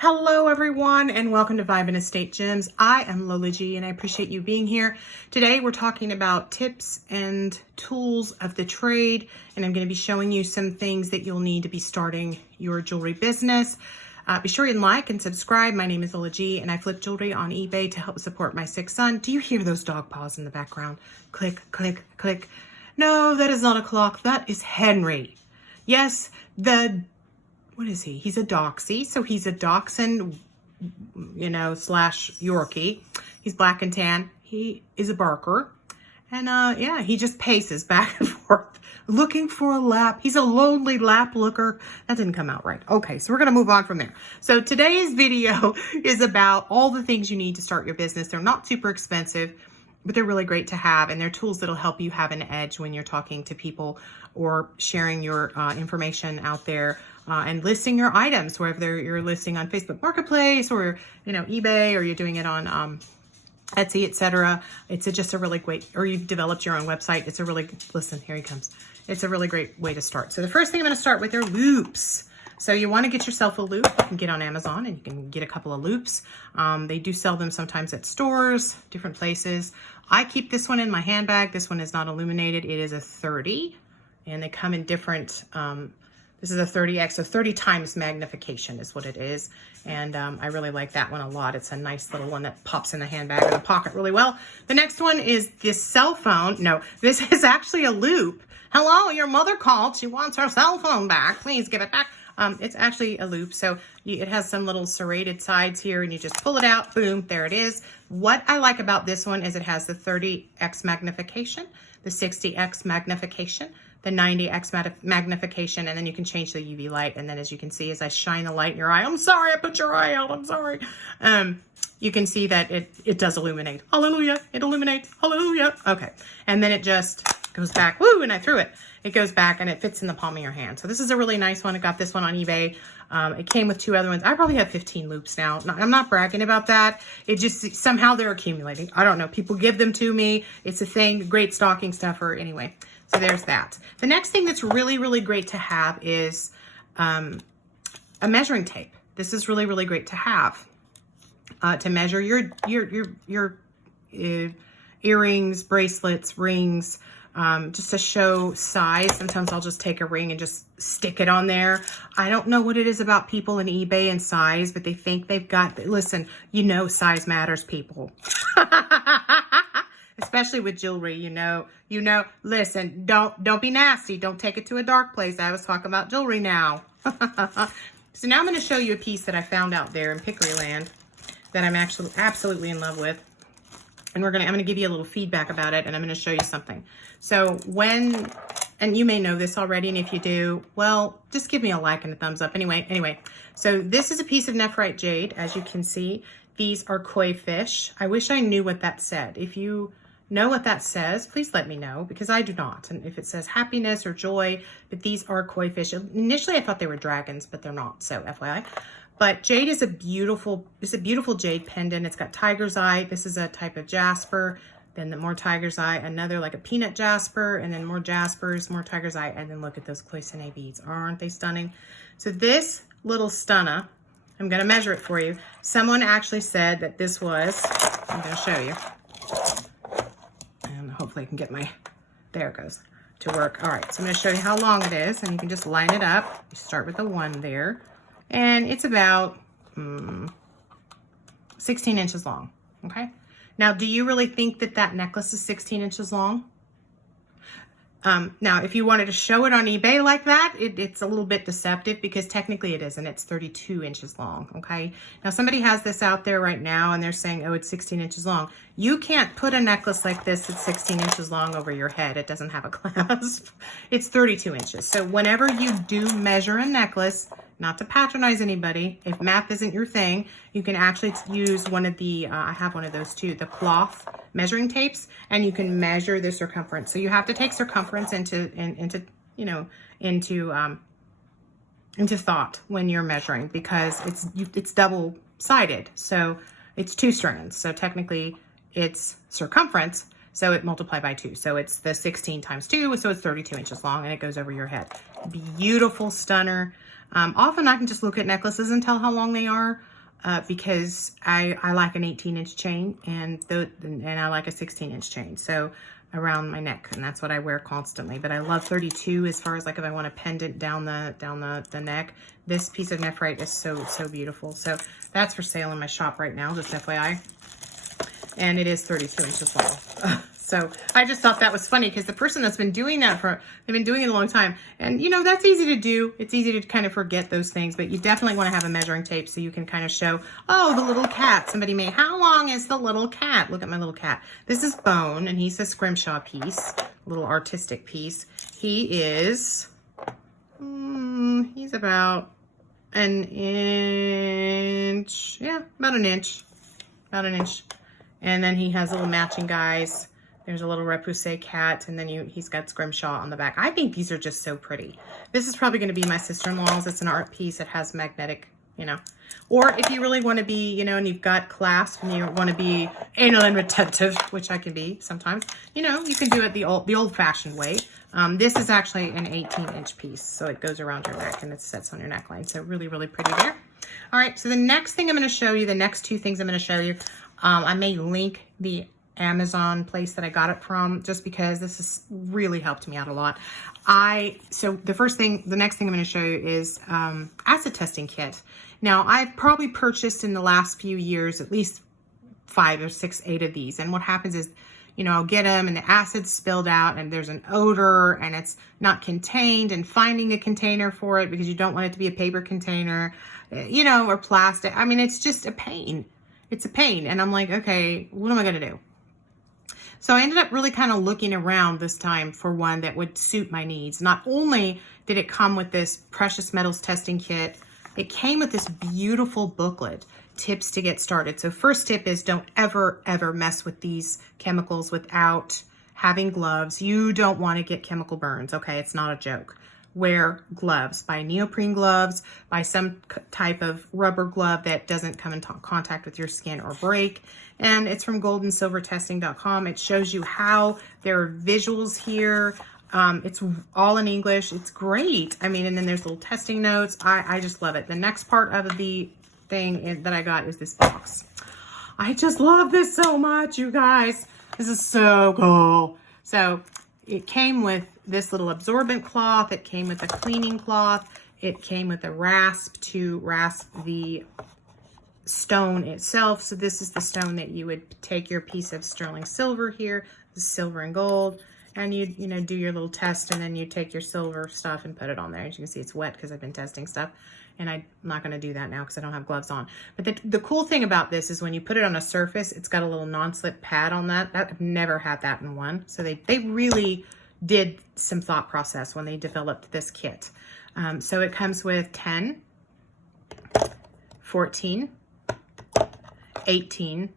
Hello everyone and welcome to Vibe and Estate Gems. I am Lola G and I appreciate you being here. Today we're talking about tips and tools of the trade, and I'm going to be showing you some things that you'll need to be starting your jewelry business. Be sure and like and subscribe. My name is Lola G and I flip jewelry on eBay to help support my sick son. Do you hear those dog paws in the background? Click, click, click. No, that is not a clock. That is Henry. Yes, what is he? He's a Doxy. So he's a Dachshund, slash Yorkie. He's black and tan. He is a barker. And yeah, he just paces back and forth looking for a lap. He's a lonely lap looker. That didn't come out right. Okay, so we're going to move on from there. So today's video is about all the things you need to start your business. They're not super expensive, but they're really great to have. And they're tools that'll help you have an edge when you're talking to people or sharing your information out there. And listing your items, whether you're listing on Facebook Marketplace or, eBay, or you're doing it on Etsy, etc. It's just a really great, or you've developed your own website. It's a really, listen, here he comes. It's a really great way to start. So the first thing I'm going to start with are loops. So you want to get yourself a loop. You can get on Amazon and you can get a couple of loops. They do sell them sometimes at stores, different places. I keep this one in my handbag. This one is not illuminated. It is a 30 and they come in different, this is a 30X, so 30 times magnification is what it is. And I really like that one a lot. It's a nice little one that pops in the handbag or the pocket really well. The next one is this cell phone. No, this is actually a loop. Hello, your mother called. She wants her cell phone back. Please give it back. It's actually a loop. So it has some little serrated sides here and you just pull it out. Boom, there it is. What I like about this one is it has the 30X magnification, the 60X magnification, the 90X magnification, and then you can change the UV light. And then as you can see, as I shine the light in your eye, I'm sorry, I put your eye out, I'm sorry. You can see that it does illuminate. Hallelujah, it illuminates, hallelujah. Okay, and then it just goes back, woo, and I threw it. It goes back and it fits in the palm of your hand. So this is a really nice one. I got this one on eBay. It came with two other ones. I probably have 15 loops now. I'm not bragging about that. It just, somehow they're accumulating. I don't know, people give them to me. It's a thing, great stocking stuffer, anyway. So there's that. The next thing that's really, really great to have is a measuring tape. This is really, really great to have to measure your earrings, bracelets, rings, just to show size. Sometimes I'll just take a ring and just stick it on there. I don't know what it is about people in eBay and size, but they think they've got, listen, size matters, people. Especially with jewelry, listen, don't be nasty. Don't take it to a dark place. I was talking about jewelry now. So now I'm going to show you a piece that I found out there in Pickery Land that I'm actually absolutely in love with. And I'm going to give you a little feedback about it, and I'm going to show you something. So and you may know this already, and if you do, well, just give me a like and a thumbs up. Anyway, so this is a piece of nephrite jade, as you can see. These are koi fish. I wish I knew what that said. If you know what that says, please let me know, because I do not. And if it says happiness or joy, but these are koi fish. Initially, I thought they were dragons, but they're not, so FYI. But jade is a beautiful jade pendant. It's got tiger's eye. This is a type of jasper. Then the more tiger's eye, another like a peanut jasper, and then more jaspers, more tiger's eye, and then look at those cloisonné beads. Aren't they stunning? So this little stunner, I'm going to measure it for you. Someone actually said that this was, I'm going to show you. And hopefully I can get there it goes, to work. All right, so I'm going to show you how long it is, and you can just line it up. You start with a 1 there, and it's about 16 inches long, okay? Now, do you really think that necklace is 16 inches long? Now, if you wanted to show it on eBay like that, it's a little bit deceptive, because technically it isn't. It's 32 inches long, okay? Now, somebody has this out there right now, and they're saying, oh, it's 16 inches long. You can't put a necklace like this that's 16 inches long over your head. It doesn't have a clasp. It's 32 inches. So whenever you do measure a necklace, not to patronize anybody, if math isn't your thing, you can actually use one of the, I have one of those too, the cloth measuring tapes, and you can measure the circumference. So you have to take circumference into thought when you're measuring, because it's double-sided. So it's 2 strands. So technically it's circumference, so it multiplied by 2. So it's the 16 times 2, so it's 32 inches long, and it goes over your head. Beautiful stunner. Often I can just look at necklaces and tell how long they are because I like an 18-inch chain and I like a 16-inch chain. So around my neck, and that's what I wear constantly. But I love 32 as far as like if I want a pendant down the neck. This piece of nephrite is so beautiful. So that's for sale in my shop right now, just FYI. And it is 32 inches long. So I just thought that was funny because the person that's been doing that they've been doing it a long time. And you know, that's easy to do. It's easy to kind of forget those things, but you definitely want to have a measuring tape so you can kind of show, oh, the little cat. Somebody made, how long is the little cat? Look at my little cat. This is Bone, and he's a scrimshaw piece, a little artistic piece. He is, he's about an inch. Yeah, about an inch. About an inch. And then he has little matching guys. There's a little repoussé cat, and then he's got scrimshaw on the back. I think these are just so pretty. This is probably going to be my sister-in-law's. It's an art piece. It has magnetic, you know. Or if you really want to be, you know, and you've got clasp and you want to be anal and retentive, which I can be sometimes, you know, you can do it the old-fashioned way. This is actually an 18-inch piece, so it goes around your neck and it sits on your neckline. So really, really pretty there. All right, so the next thing I'm going to show you, the next two things I'm going to show you, I may link the Amazon place that I got it from, just because this has really helped me out a lot. So the next thing I'm going to show you is acid testing kit. Now, I've probably purchased in the last few years at least 5 or 6, 8 of these. And what happens is, you know, I'll get them and the acid's spilled out and there's an odor and it's not contained, and finding a container for it because you don't want it to be a paper container, you know, or plastic. I mean, it's just a pain. It's a pain. And I'm like, okay, what am I going to do? So I ended up really kind of looking around this time for one that would suit my needs. Not only did it come with this precious metals testing kit, it came with this beautiful booklet, tips to get started. So first tip is don't ever mess with these chemicals without having gloves. You don't want to get chemical burns, okay? It's not a joke. Wear gloves. Buy neoprene gloves, buy some type of rubber glove that doesn't come in contact with your skin or break. And it's from goldandsilvertesting.com. It shows you how there are visuals here. It's all in English. It's great. I mean, and then there's little testing notes. I just love it. The next part of the thing that I got is this box. I just love this so much, you guys. This is so cool. So it came with this little absorbent cloth. It came with a cleaning cloth. It came with a rasp to rasp the stone itself. So this is the stone that you would take your piece of sterling silver here, the silver and gold, and you know, do your little test, and then you take your silver stuff and put it on there. As you can see, it's wet because I've been testing stuff, and I'm not going to do that now because I don't have gloves on. But the cool thing about this is when you put it on a surface, it's got a little non-slip pad on that. I've never had that in one. So they really did some thought process when they developed this kit. So it comes with 10, 14, 18,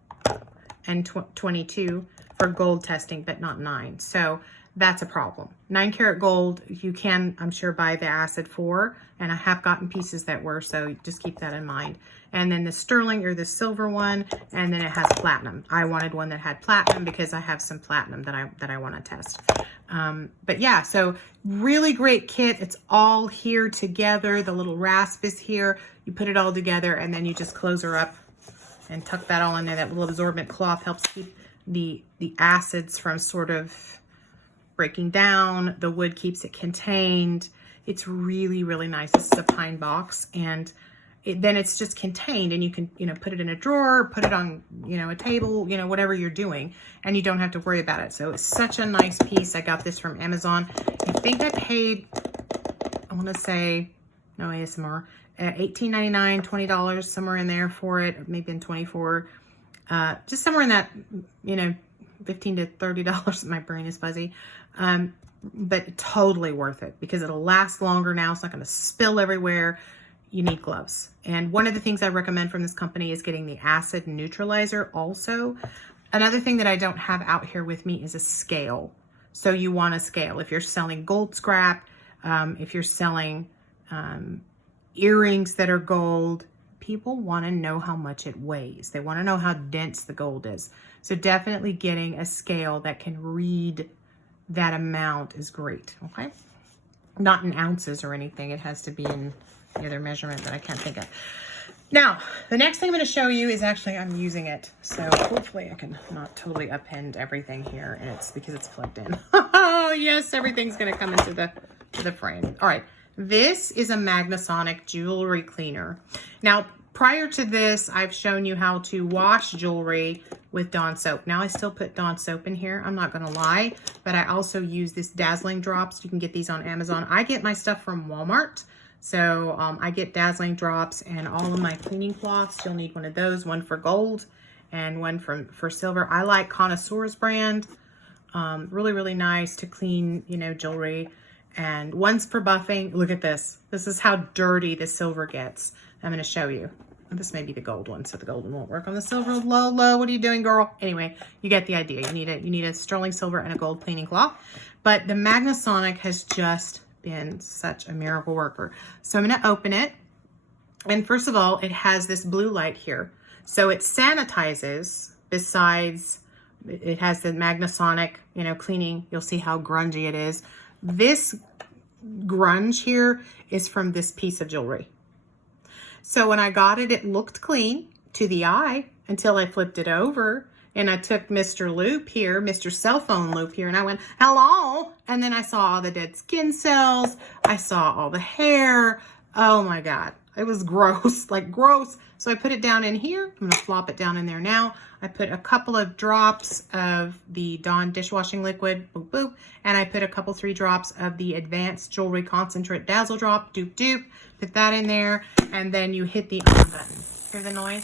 and 22 for gold testing, but not 9. So that's a problem. 9 karat gold, you can, I'm sure, buy the acid for, and I have gotten pieces that were, so just keep that in mind. And then the sterling or the silver one, and then it has platinum. I wanted one that had platinum because I have some platinum that I want to test. But yeah, so really great kit. It's all here together. The little rasp is here. You put it all together, and then you just close her up and tuck that all in there. That little absorbent cloth helps keep the acids from sort of breaking down. The wood keeps it contained. It's really, really nice. This is a pine box, and then it's just contained, and you can, you know, put it in a drawer, put it on, you know, a table, you know, whatever you're doing, and you don't have to worry about it. So it's such a nice piece. I got this from Amazon. I think I paid, I want to say, no ASMR, $18.99, $20, somewhere in there for it, maybe in 24, just somewhere in that, you know, $15 to $30. My brain is fuzzy. But totally worth it because it'll last longer now. It's not going to spill everywhere. You need gloves. And one of the things I recommend from this company is getting the acid neutralizer also. Another thing that I don't have out here with me is a scale. So you want a scale. If you're selling gold scrap, if you're selling earrings that are gold, people want to know how much it weighs. They want to know how dense the gold is. So definitely getting a scale that can read that amount is great, okay? Not in ounces or anything. It has to be in the other measurement that I can't think of. Now, the next thing I'm going to show you is actually, I'm using it. So hopefully I can not totally upend everything here, and it's because it's plugged in. Oh, yes, everything's going to come into the frame. All right. This is a Magnasonic jewelry cleaner. Now, prior to this, I've shown you how to wash jewelry with Dawn soap. Now, I still put Dawn soap in here. I'm not going to lie, but I also use this Dazzling Drops. You can get these on Amazon. I get my stuff from Walmart. So I get Dazzling Drops, and all of my cleaning cloths, you'll need one of those, one for gold and one for silver. I like Connoisseur's brand. Really, really nice to clean, you know, jewelry. And one's for buffing. Look at this. This is how dirty the silver gets. I'm going to show you. This may be the gold one, so the gold one won't work on the silver. Low, what are you doing, girl? Anyway, you get the idea. You need a sterling silver and a gold cleaning cloth. But the Magnasonic has just been such a miracle worker. So I'm going to open it. And first of all, it has this blue light here. So it sanitizes. Besides, it has the Magnasonic, you know, cleaning. You'll see how grungy it is. This grunge here is from this piece of jewelry. So when I got it, it looked clean to the eye until I flipped it over. And I took Mr. Loop here, Mr. Cell Phone Loop here, and I went, hello. And then I saw all the dead skin cells. I saw all the hair. Oh my God. It was gross, like gross. So I put it down in here. I'm going to flop it down in there now. I put a couple of drops of the Dawn dishwashing liquid, boop, boop. And I put a couple, 3 drops of the Advanced Jewelry Concentrate Dazzle Drop, doop, doop. Put that in there. And then you hit the on button. Hear the noise?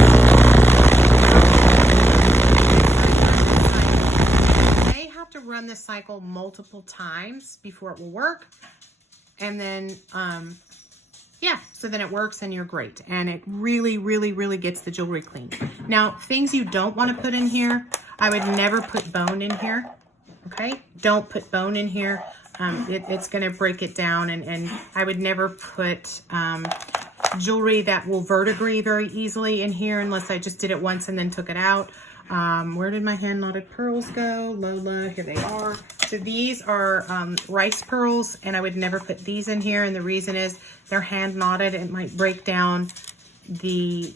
To run this cycle multiple times before it will work, and then yeah, so then it works and you're great, and it really gets the jewelry clean. Now, things you don't want to put in here, I would never put bone in here. Okay, don't put bone in here. It's going to break it down, and I would never put jewelry that will verdigris very easily in here unless I just did it once and then took it out. Where did my hand knotted pearls go? Lola, here they are. So these are rice pearls, and I would never put these in here. And the reason is they're hand knotted. It might break down you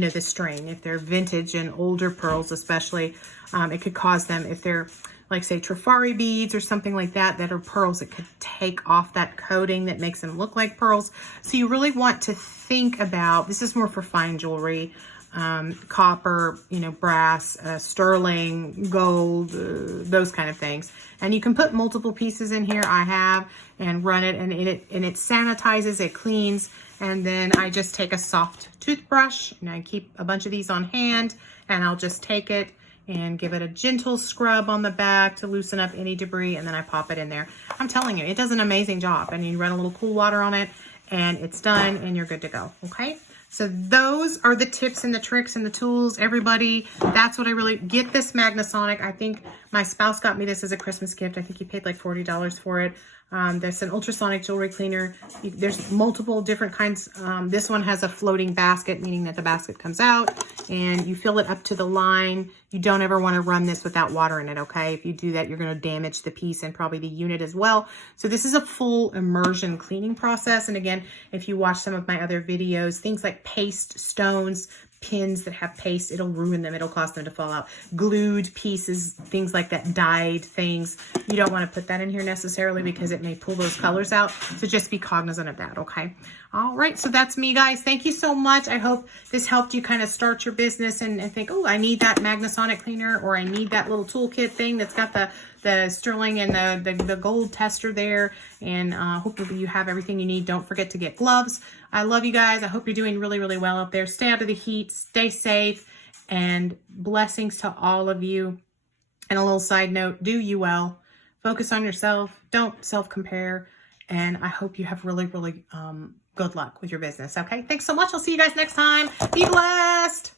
know, the string. If they're vintage and older pearls, especially, it could cause them, if they're like say Trifari beads or something like that, that are pearls, it could take off that coating that makes them look like pearls. So you really want to think about, this is more for fine jewelry, copper, you know, brass, sterling, gold, those kind of things. And you can put multiple pieces in here. I have, and run it, and it sanitizes, it cleans. And then I just take a soft toothbrush, and I keep a bunch of these on hand, and I'll just take it and give it a gentle scrub on the back to loosen up any debris, and then I pop it in there. I'm telling you, it does an amazing job. And you run a little cool water on it, and it's done, and you're good to go. Okay. So those are the tips and the tricks and the tools, everybody. That's what I really get this Magnasonic. I think my spouse got me this as a Christmas gift. I think he paid like $40 for it. There's an ultrasonic jewelry cleaner. There's multiple different kinds. This one has a floating basket, meaning that the basket comes out and you fill it up to the line. You don't ever want to run this without water in it, okay? If you do that, you're going to damage the piece and probably the unit as well. So this is a full immersion cleaning process. And again, if you watch some of my other videos, things like paste stones, pins that have paste, it'll ruin them. It'll cause them to fall out. Glued pieces, things like that, dyed things. You don't want to put that in here necessarily because it may pull those colors out. So just be cognizant of that, okay? All right, so that's me, guys. Thank you so much. I hope this helped you kind of start your business and think, oh, I need that Magnasonic cleaner, or I need that little toolkit thing that's got the sterling and the gold tester there. And hopefully you have everything you need. Don't forget to get gloves. I love you guys. I hope you're doing really, really well out there. Stay out of the heat. Stay safe. And blessings to all of you. And a little side note, do you well. Focus on yourself. Don't self-compare. And I hope you have really, really good luck with your business. Okay? Thanks so much. I'll see you guys next time. Be blessed.